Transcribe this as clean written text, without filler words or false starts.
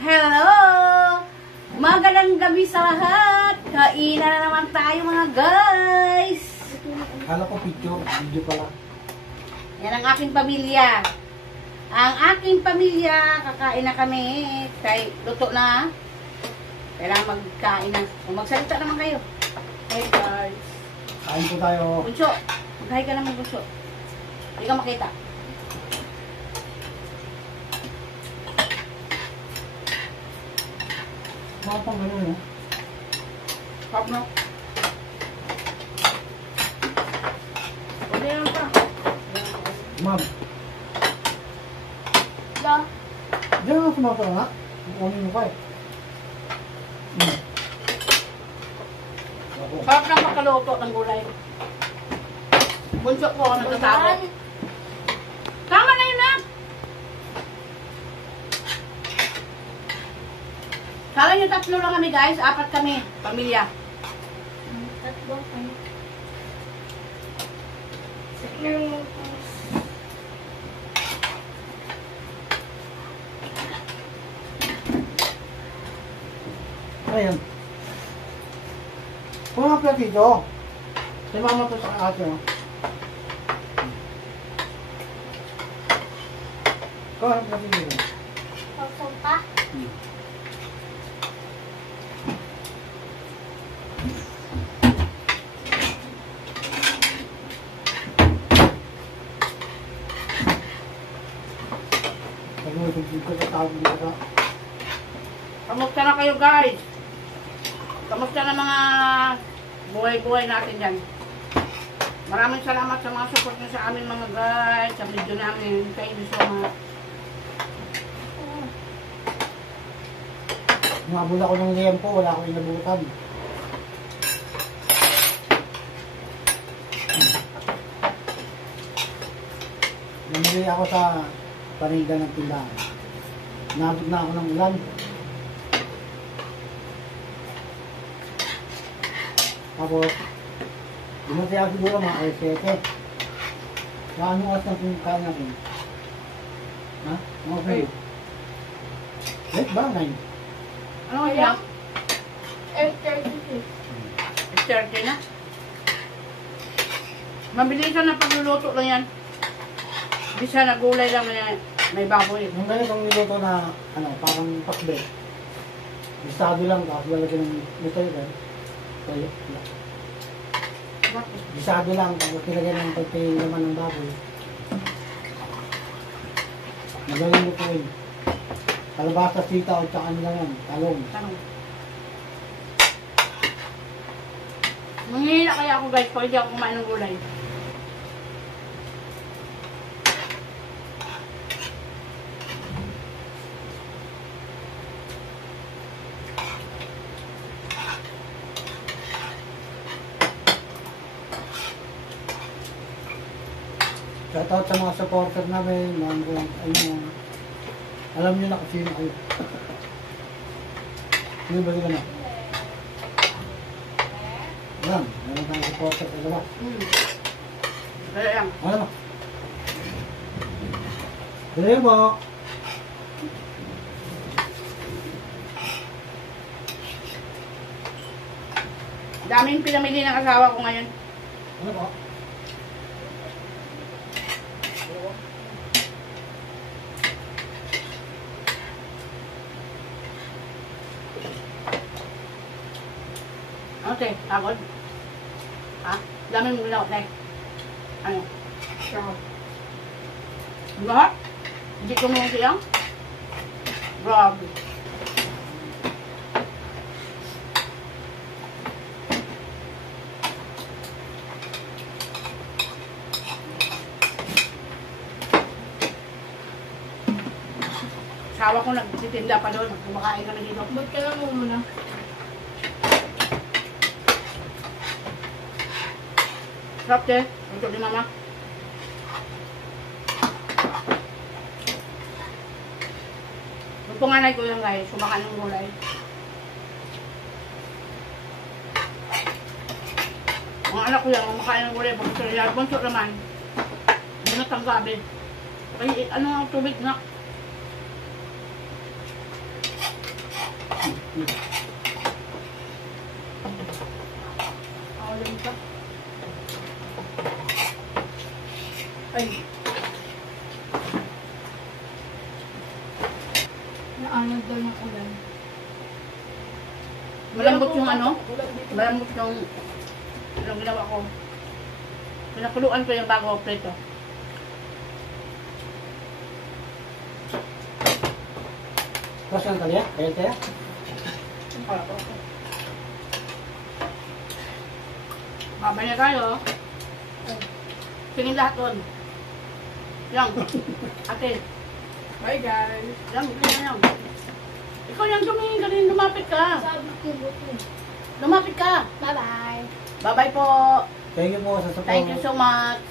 Hello! Magandang gabi sa lahat! Kainan na naman tayo mga guys! Kala ko video pala. Yan ang aking pamilya. Ang aking pamilya, kakain na kami. Luto na. Kailangan magkain na. O magsalita naman kayo. Hey guys. Kain po tayo. Bunso, magkain ka naman bunso. Hindi ka makita. Mga pang gano'n, no? Pop no? Pwede yan pa. Ma'am, Da. diyan nga sumapala nga. Kunin mo ka eh. Ako. Sarap ng pagkaluto ng gulay. Bunso ko, nagtataro. Tama na yun na! Kala nyo tatlo lang kami guys, 4 kami, pamilya. Tatlo kayo. Ayan. Kung mga platito, si mama to sa ate, no? Kung mga platito. Pasok ka? Kamusta na kayo guys? Kamusta na mga buhay-buhay natin dyan? Maraming salamat sa mga support nyo sa amin mga guys, sa video namin. Thank you so much. Umabol ako ng liyempo, wala akong inabutan. Namili ako sa parinda ng tindahan. Nabot na ako ng ulan. Tapos, dumati ako siguro mga alas 7. Sa anong oras ng pinagkaan natin? Ha? Mga kayo? Late ba? 9? Ano nga yan? 8:36. 30 na. Mabilisan na pagluluto lang yan. Bisa na gulay lang na may baboy. Yung ganitong niluto na, parang pakbe. Bisado lang, tapos lalagyan ng nito yun. Toyo. Bisado lang, tapos nilagyan ng pagpay naman ng baboy. Magaling mo po yun. Kalabasa, sitaw, tsaka nila yan. Talong. Tanong. Manghihina kaya ako guys pag hindi ako kumain ng gulay. Shoutout sa mga supporter namin, alam nyo na kung sino kayo. Sino ba sila na? Ayan, meron tayong supporter sa labas. Kaya yan. Ano na? Dali mo! Daming pinamili ng asawa ko ngayon. Ano ba? Ano te? Tagod? Ha? Daming mo ginawa te? Ano? Sarap. Lahat? Hindi ko mong siyang? Grabe. Asawa ko nagtitinda pa doon. Kumakain kami dito. Ba't ka lang muna? Sarap te. Ito ni mama. Yung panganay ko yung guys. Kumakain ng gulay. Mga anak ko yan. Kumakain ng gulay. Bunso nila. Bunso naman. Binatang gabi. Ay, ano ang tubig na? Ulam pa. Ay, Naanod daw ng ulan. malambot yung ano? Ulan dito. Malambot yung ginawa ko. Pinakuluan ko yung bago ako prito. Tapos ang kaliya? Kaya kaya? Babay na tayo. Tingin lahat doon. Yang. Ate. Bye guys. Yang, tingin yang. Ikaw yung tumingin ka rin. Lumapit ka. Sabi ko buti. Lumapit ka. Bye-bye. Bye-bye po. Thank you po sa support. Thank you so much.